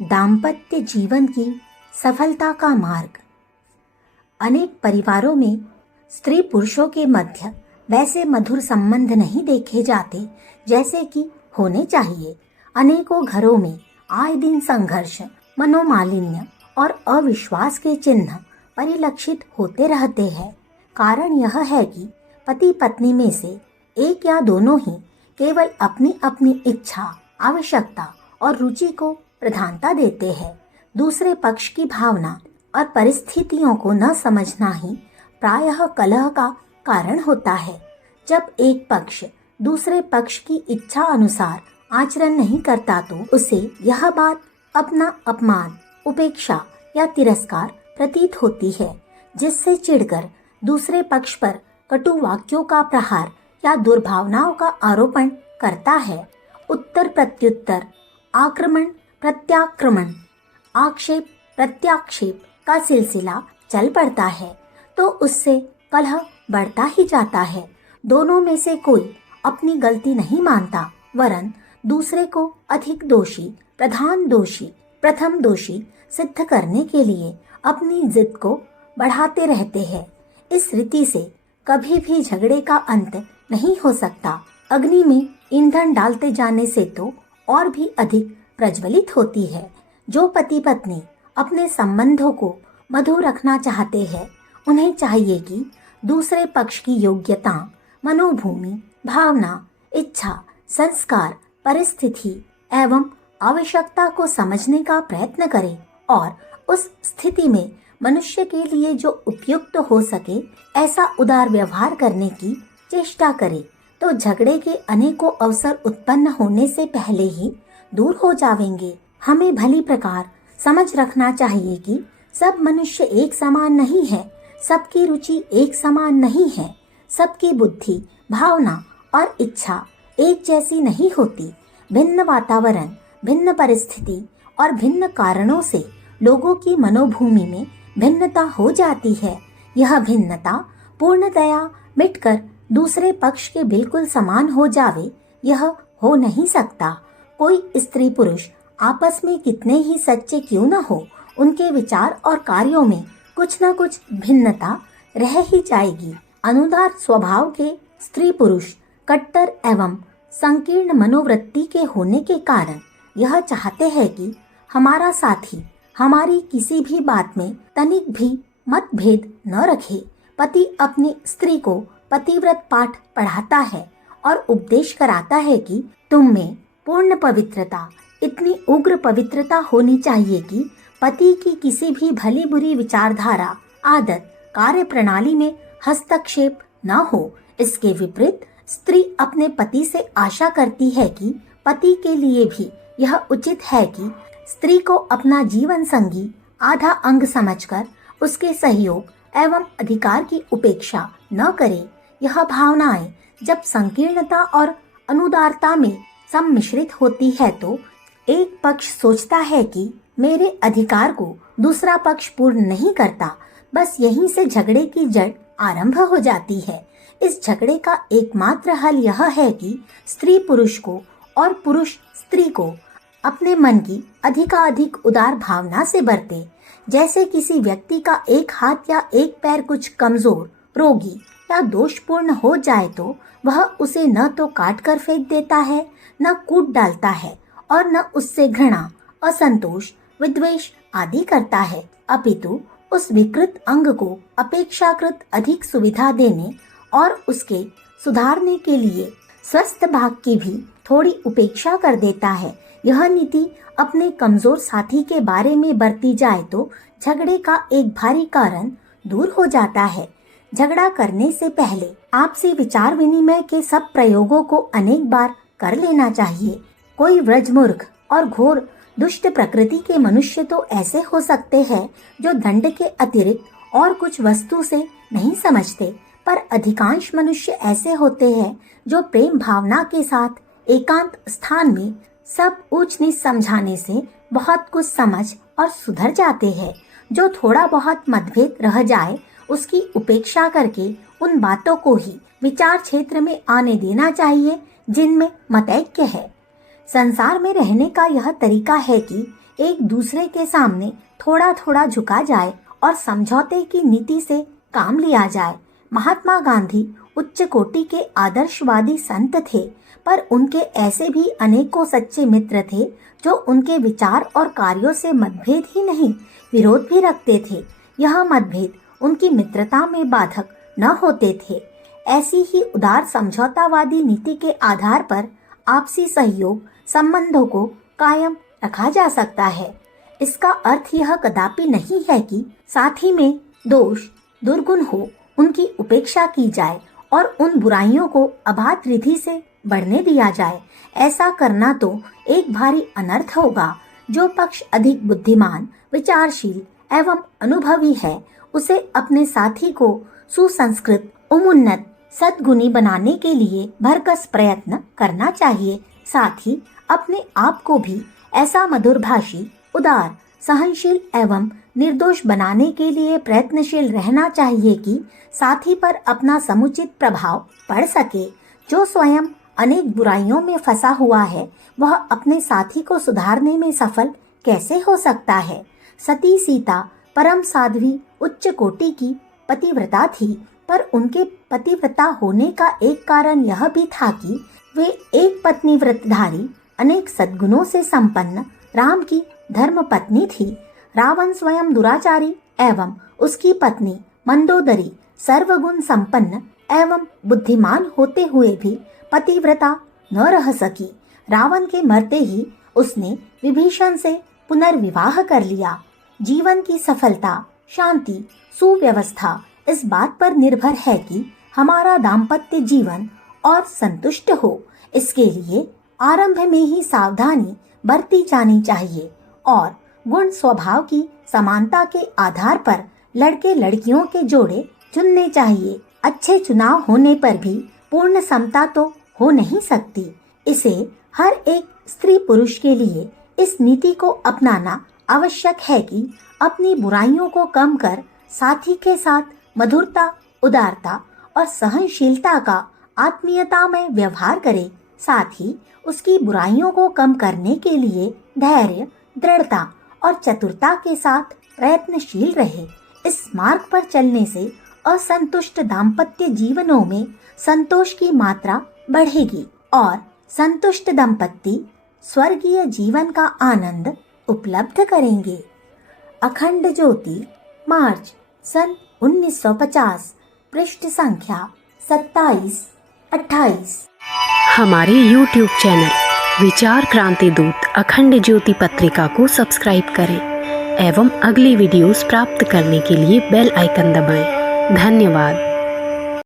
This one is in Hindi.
दाम्पत्य जीवन की सफलता का मार्ग। अनेक परिवारों में स्त्री पुरुषों के मध्य वैसे मधुर संबंध नहीं देखे जाते जैसे कि होने चाहिए। अनेकों घरों में आए दिन संघर्ष, मनोमालिन्य और अविश्वास के चिन्ह परिलक्षित होते रहते हैं। कारण यह है कि पति पत्नी में से एक या दोनों ही केवल अपनी अपनी इच्छा, आवश्यकता और रुचि को प्रधानता देते हैं। दूसरे पक्ष की भावना और परिस्थितियों को न समझना ही प्रायः कलह का कारण होता है। जब एक पक्ष दूसरे पक्ष की इच्छा अनुसार आचरण नहीं करता तो उसे यह बात अपना अपमान, उपेक्षा या तिरस्कार प्रतीत होती है, जिससे चिढ़कर दूसरे पक्ष पर कटु वाक्यों का प्रहार या दुर्भावनाओं का आरोपण करता है। उत्तर प्रत्युत्तर, आक्रमण प्रत्याक्रमण, आक्षेप प्रत्याक्षेप का सिलसिला चल पड़ता है तो उससे कलह बढ़ता ही जाता है। दोनों में से कोई अपनी गलती नहीं मानता, वरन दूसरे को अधिक दोषी, प्रधान दोषी, प्रथम दोषी सिद्ध करने के लिए अपनी जिद को बढ़ाते रहते हैं। इस रीति से कभी भी झगड़े का अंत नहीं हो सकता। अग्नि में ईंधन डालते जाने से तो और भी अधिक प्रज्वलित होती है। जो पति पत्नी अपने संबंधों को मधुर रखना चाहते हैं, उन्हें चाहिए कि दूसरे पक्ष की योग्यता, मनोभूमि, भावना, इच्छा, संस्कार, परिस्थिति एवं आवश्यकता को समझने का प्रयत्न करें और उस स्थिति में मनुष्य के लिए जो उपयुक्त हो सके ऐसा उदार व्यवहार करने की चेष्टा करें, तो झगड़े के अनेकों अवसर उत्पन्न होने से पहले ही दूर हो जाएंगे। हमें भली प्रकार समझ रखना चाहिए कि सब मनुष्य एक समान नहीं है, सबकी रुचि एक समान नहीं है, सबकी बुद्धि, भावना और इच्छा एक जैसी नहीं होती। भिन्न वातावरण, भिन्न परिस्थिति और भिन्न कारणों से लोगों की मनोभूमि में भिन्नता हो जाती है। यह भिन्नता पूर्णतया मिटकर दूसरे पक्ष के बिल्कुल समान हो जावे, यह हो नहीं सकता। कोई स्त्री पुरुष आपस में कितने ही सच्चे क्यों न हो, उनके विचार और कार्यों में कुछ न कुछ भिन्नता रह ही जाएगी। अनुदार स्वभाव के स्त्री पुरुष कट्टर एवं संकीर्ण मनोवृत्ति के होने के कारण यह चाहते हैं कि हमारा साथी हमारी किसी भी बात में तनिक भी मतभेद न रखे। पति अपनी स्त्री को पतिव्रत पाठ पढ़ाता है और उपदेश कराता है कि तुम में पूर्ण पवित्रता, इतनी उग्र पवित्रता होनी चाहिए कि पति की किसी भी भली बुरी विचारधारा, आदत, कार्य प्रणाली में हस्तक्षेप न हो। इसके विपरीत स्त्री अपने पति से आशा करती है कि पति के लिए भी यह उचित है कि स्त्री को अपना जीवन संगी आधा अंग समझकर उसके सहयोग एवं अधिकार की उपेक्षा न करे। यह भावनाएं जब संकीर्णता और अनुदारता में सम्मिश्रित होती है तो एक पक्ष सोचता है कि मेरे अधिकार को दूसरा पक्ष पूर्ण नहीं करता। बस यहीं से झगड़े की जड़ आरंभ हो जाती है। इस झगड़े का एकमात्र हल यह है कि स्त्री पुरुष को और पुरुष स्त्री को अपने मन की अधिकाधिक उदार भावना से बरते। जैसे किसी व्यक्ति का एक हाथ या एक पैर कुछ कमजोर, रोगी या दोषपूर्ण हो जाए तो वह उसे न तो काट कर फेंक देता है, न कूट डालता है और न उससे घृणा, असंतोष, विद्वेष आदि करता है, अपितु उस विकृत अंग को अपेक्षाकृत अधिक सुविधा देने और उसके सुधारने के लिए स्वस्थ भाग की भी थोड़ी उपेक्षा कर देता है। यह नीति अपने कमजोर साथी के बारे में बरती जाए तो झगड़े का एक भारी कारण दूर हो जाता है। झगड़ा करने से पहले आपसी विचार विनिमय के सब प्रयोगों को अनेक बार कर लेना चाहिए। कोई व्रजमूर्ख और घोर दुष्ट प्रकृति के मनुष्य तो ऐसे हो सकते हैं जो दंड के अतिरिक्त और कुछ वस्तु से नहीं समझते, पर अधिकांश मनुष्य ऐसे होते हैं जो प्रेम भावना के साथ एकांत स्थान में सब ऊंच नीच समझाने से बहुत कुछ समझ और सुधर जाते हैं। जो थोड़ा बहुत मतभेद रह जाए उसकी उपेक्षा करके उन बातों को ही विचार क्षेत्र में आने देना चाहिए जिनमें मतैक्य है। संसार में रहने का यह तरीका है कि एक दूसरे के सामने थोड़ा थोड़ा झुका जाए और समझौते की नीति से काम लिया जाए। महात्मा गांधी उच्च कोटि के आदर्शवादी संत थे, पर उनके ऐसे भी अनेकों सच्चे मित्र थे जो उनके विचार और कार्यों से मतभेद ही नहीं, विरोध भी रखते थे। यह मतभेद उनकी मित्रता में बाधक न होते थे। ऐसी ही उदार समझौतावादी नीति के आधार पर आपसी सहयोग संबंधों को कायम रखा जा सकता है। इसका अर्थ यह कदापि नहीं है कि साथी में दोष दुर्गुण हो, उनकी उपेक्षा की जाए और उन बुराइयों को अबाध रिधि से बढ़ने दिया जाए। ऐसा करना तो एक भारी अनर्थ होगा। जो पक्ष अधिक बुद्धिमान, विचारशील एवं अनुभवी है, उसे अपने साथी को सुसंस्कृत, उन्नत, सद्गुणी बनाने के लिए भरकस प्रयत्न करना चाहिए। साथ ही अपने आप को भी ऐसा मधुरभाषी, उदार, सहनशील एवं निर्दोष बनाने के लिए प्रयत्नशील रहना चाहिए कि साथी पर अपना समुचित प्रभाव पड़ सके। जो स्वयं अनेक बुराइयों में फंसा हुआ है, वह अपने साथी को सुधारने में सफल कैसे हो सकता है। सती सीता परम साध्वी उच्च कोटि की पतिव्रता थी, पर उनके पतिव्रता होने का एक कारण यह भी था कि वे एक पत्नी व्रतधारी, अनेक सद्गुणों से संपन्न राम की धर्म पत्नी थी। रावण स्वयं दुराचारी एवं उसकी पत्नी मंदोदरी सर्वगुण संपन्न एवं बुद्धिमान होते हुए भी पतिव्रता न रह सकी। रावण के मरते ही उसने विभीषण से पुनर्विवाह कर लिया। जीवन की सफलता, शांति, सुव्यवस्था इस बात पर निर्भर है कि हमारा दाम्पत्य जीवन और संतुष्ट हो। इसके लिए आरंभ में ही सावधानी बरती जानी चाहिए और गुण स्वभाव की समानता के आधार पर लड़के लड़कियों के जोड़े चुनने चाहिए। अच्छे चुनाव होने पर भी पूर्ण समता तो हो नहीं सकती। इसे हर एक स्त्री पुरुष के लिए इस नीति को अपनाना आवश्यक है कि अपनी बुराइयों को कम कर साथी के साथ मधुरता, उदारता और सहनशीलता का आत्मीयता में व्यवहार करे। साथ ही उसकी बुराइयों को कम करने के लिए धैर्य, दृढ़ता और चतुरता के साथ प्रयत्नशील रहे। इस मार्ग पर चलने से असंतुष्ट दाम्पत्य जीवनों में संतोष की मात्रा बढ़ेगी और संतुष्ट दंपति स्वर्गीय जीवन का आनंद उपलब्ध करेंगे। अखंड ज्योति, मार्च सन 1950, पृष्ठ संख्या 27-28। हमारे YouTube चैनल विचार क्रांति दूत अखंड ज्योति पत्रिका को सब्सक्राइब करें एवं अगली वीडियोस प्राप्त करने के लिए बेल आइकन दबाएं। धन्यवाद।